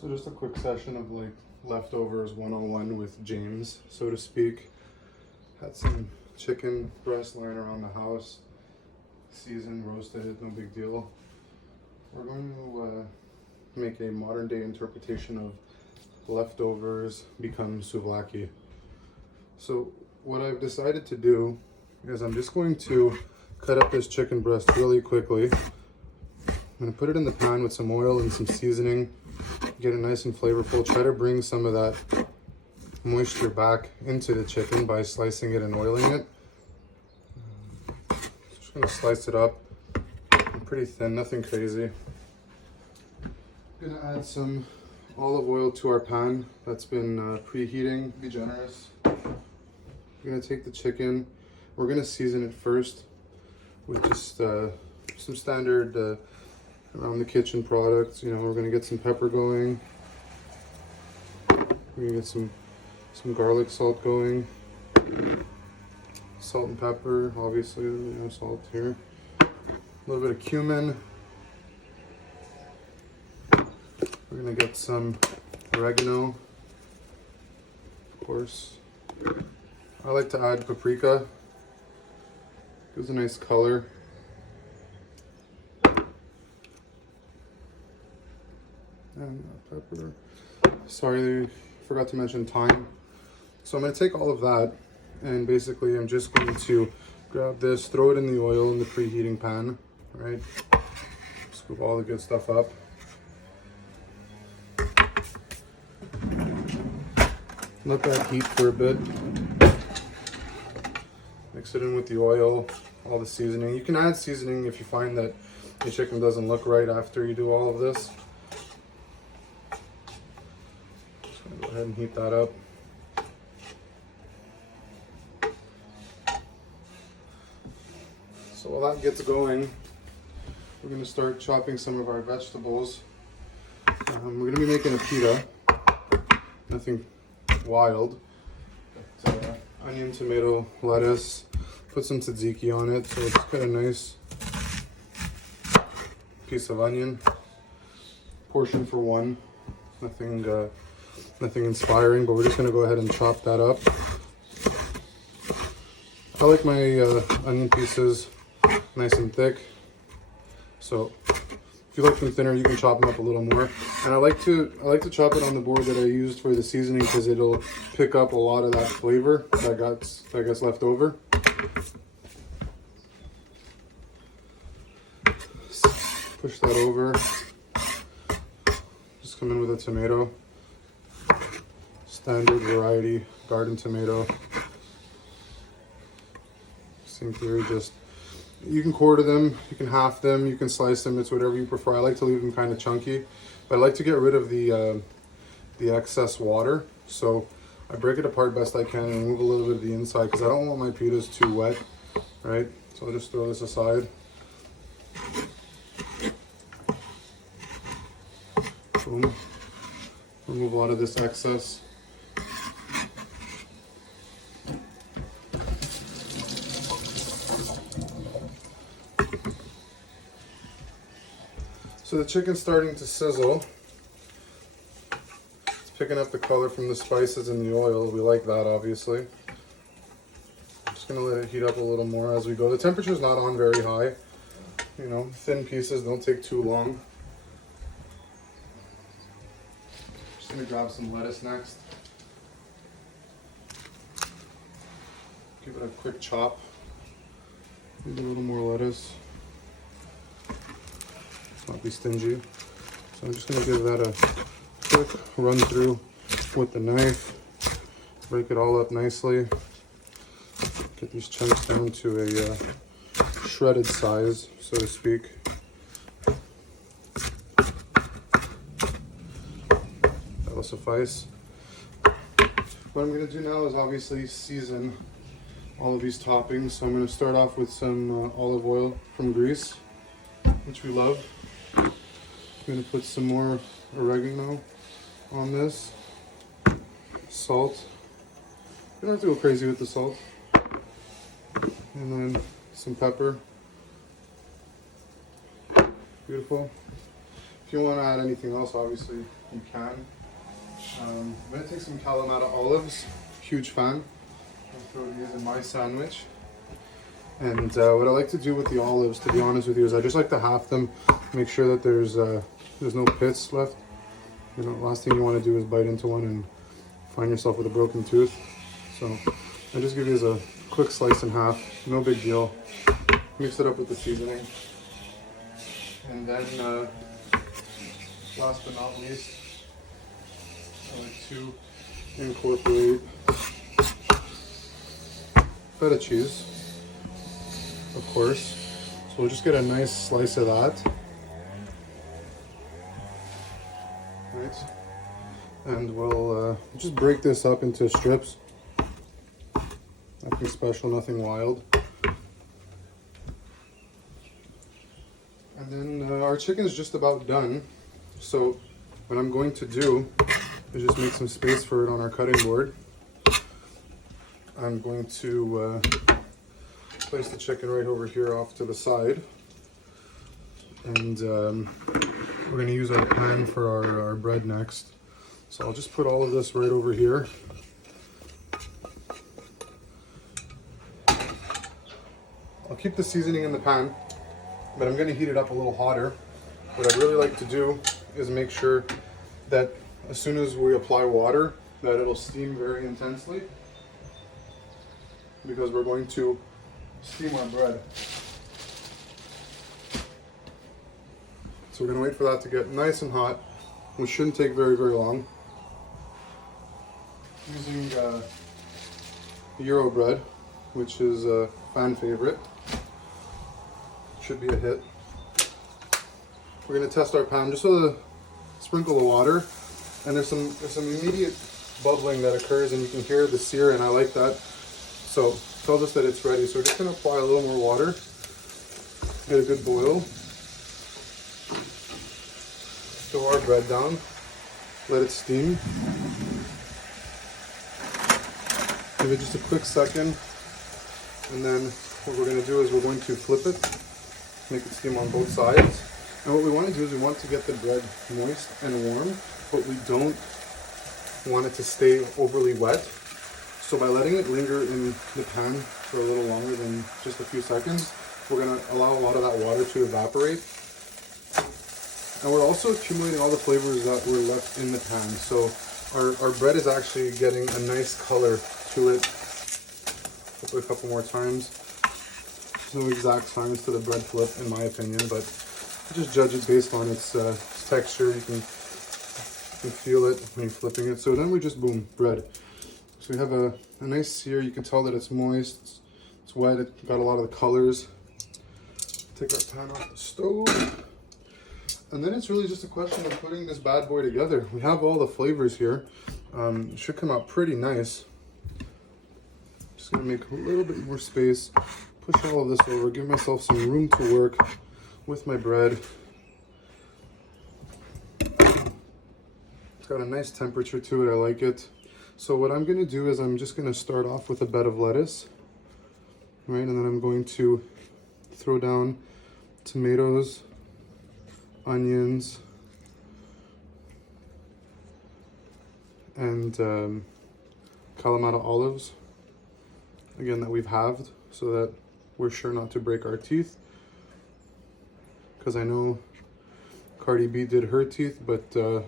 So just a quick session of like leftovers 101 with James, so to speak. Had some chicken breast lying around the house, seasoned, roasted, no big deal. We're going to make a modern day interpretation of leftovers become souvlaki. So what I've decided to do is I'm just going to cut up this chicken breast really quickly. I'm going to put it in the pan with some oil and some seasoning, get it nice and flavorful. Try to bring some of that moisture back into the chicken by slicing it and oiling it. Just going to slice it up pretty thin, nothing crazy. I'm going to add some olive oil to our pan that's been preheating. Be generous. We're going to take the chicken. We're going to season it first with just some standard around the kitchen products. You know, we're going to get some pepper going. We're going to get some garlic salt going. Salt and pepper, obviously, you know, salt here. A little bit of cumin. We're going to get some oregano, of course. I like to add paprika. Gives a nice color. And pepper. Sorry, forgot to mention thyme. So I'm going to take all of that and basically I'm just going to grab this, throw it in the oil in the preheating pan, right? Scoop all the good stuff up. Let that heat for a bit. Mix it in with the oil, all the seasoning. You can add seasoning if you find that your chicken doesn't look right after you do all of this. Just gonna go ahead and heat that up. So while that gets going, we're gonna start chopping some of our vegetables. We're gonna be making a pita, nothing wild. But, onion, tomato, lettuce, put some tzatziki on it so it's got a nice piece of onion. Portion for one, nothing inspiring, but we're just gonna go ahead and chop that up. I like my onion pieces nice and thick, so if you like them thinner, you can chop them up a little more. And I like to chop it on the board that I used for the seasoning because it'll pick up a lot of that flavor that gets left over. Push that over. Just come in with a tomato. Standard variety garden tomato. Same theory, just you can quarter them, you can half them, you can slice them, it's whatever you prefer. I like to leave them kind of chunky, but I like to get rid of the excess water. So I break it apart best I can and remove a little bit of the inside because I don't want my pitas too wet, right? So I'll just throw this aside. Boom. Remove a lot of this excess. So the chicken's starting to sizzle. It's picking up the color from the spices and the oil. We like that, obviously. I'm just gonna let it heat up a little more as we go. The temperature's not on very high. You know, thin pieces don't take too long. Just gonna grab some lettuce next. Give it a quick chop. Maybe a little more lettuce. Not be stingy. So I'm just going to give that a quick run through with the knife. Break it all up nicely. Get these chunks down to a shredded size, so to speak. That'll suffice. What I'm going to do now is obviously season all of these toppings. So I'm going to start off with some olive oil from Greece, which we love. I'm going to put some more oregano on this. Salt. You don't have to go crazy with the salt. And then some pepper. Beautiful. If you want to add anything else, obviously you can. I'm gonna take some Kalamata olives. Huge fan. I'll throw these in my sandwich. And what I like to do with the olives, to be honest with you, is I just like to half them, make sure that there's no pits left. You know, last thing you want to do is bite into one and find yourself with a broken tooth. So I just give these a quick slice in half, no big deal. Mix it up with the seasoning. And then last but not least, I like to incorporate feta cheese, of course. So we'll just get a nice slice of that. Right. And we'll just break this up into strips. Nothing special, nothing wild. And then our chicken is just about done. So what I'm going to do is just make some space for it on our cutting board. I'm going to place the chicken right over here off to the side. And we're going to use our pan for our bread next. So I'll just put all of this right over here. I'll keep the seasoning in the pan, but I'm going to heat it up a little hotter. What I'd really like to do is make sure that as soon as we apply water, that it'll steam very intensely, because we're going to steam our bread. So we're going to wait for that to get nice and hot, which shouldn't take very, very long. Using Gyro bread, which is a fan favorite. Should be a hit. We're going to test our pan just with a sprinkle of water, and there's some immediate bubbling that occurs, and you can hear the sear, and I like that. So it tells us that it's ready. So we're just going to apply a little more water, get a good boil, throw our bread down, let it steam. Give it just a quick second, and then what we're going to do is we're going to flip it, make it steam on both sides. And what we want to do is we want to get the bread moist and warm, but we don't want it to stay overly wet. So by letting it linger in the pan for a little longer than just a few seconds, we're going to allow a lot of that water to evaporate. And we're also accumulating all the flavors that were left in the pan. So our bread is actually getting a nice color to it. Flip it a couple more times. There's no exact science to the bread flip, in my opinion, but just judge it based on its texture. You can feel it when you're flipping it. So then we just, boom, bread. So we have a nice sear. You can tell that it's moist, it's wet, it got a lot of the colors. Take our pan off the stove. And then it's really just a question of putting this bad boy together. We have all the flavors here. It should come out pretty nice. Just gonna make a little bit more space, push all of this over, give myself some room to work with my bread. It's got a nice temperature to it, I like it. So what I'm gonna do is I'm just gonna start off with a bed of lettuce, right? And then I'm going to throw down tomatoes, onions, and Kalamata olives, again, that we've halved so that we're sure not to break our teeth, because I know Cardi B did her teeth, but I'm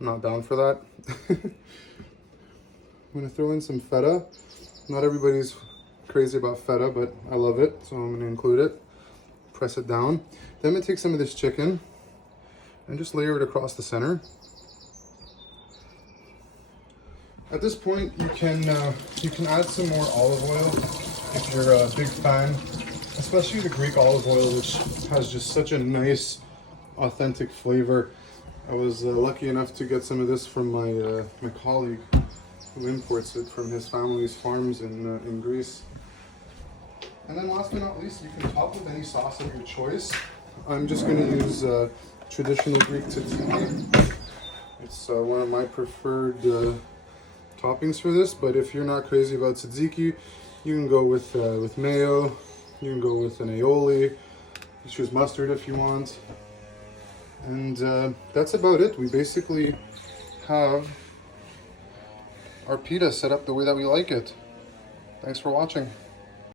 not down for that. I'm gonna throw in some feta. Not everybody's crazy about feta, but I love it, so I'm gonna include it. Press it down. Then I'm gonna take some of this chicken and just layer it across the center. At this point, you can add some more olive oil if you're a big fan, especially the Greek olive oil, which has just such a nice, authentic flavor. I was lucky enough to get some of this from my colleague who imports it from his family's farms in Greece. And then last but not least, you can top with any sauce of your choice. I'm just going to use traditional Greek tzatziki. It's one of my preferred toppings for this, but if you're not crazy about tzatziki, you can go with mayo, you can go with an aioli, you choose mustard if you want. And that's about it. We basically have our pita set up the way that we like it. Thanks for watching.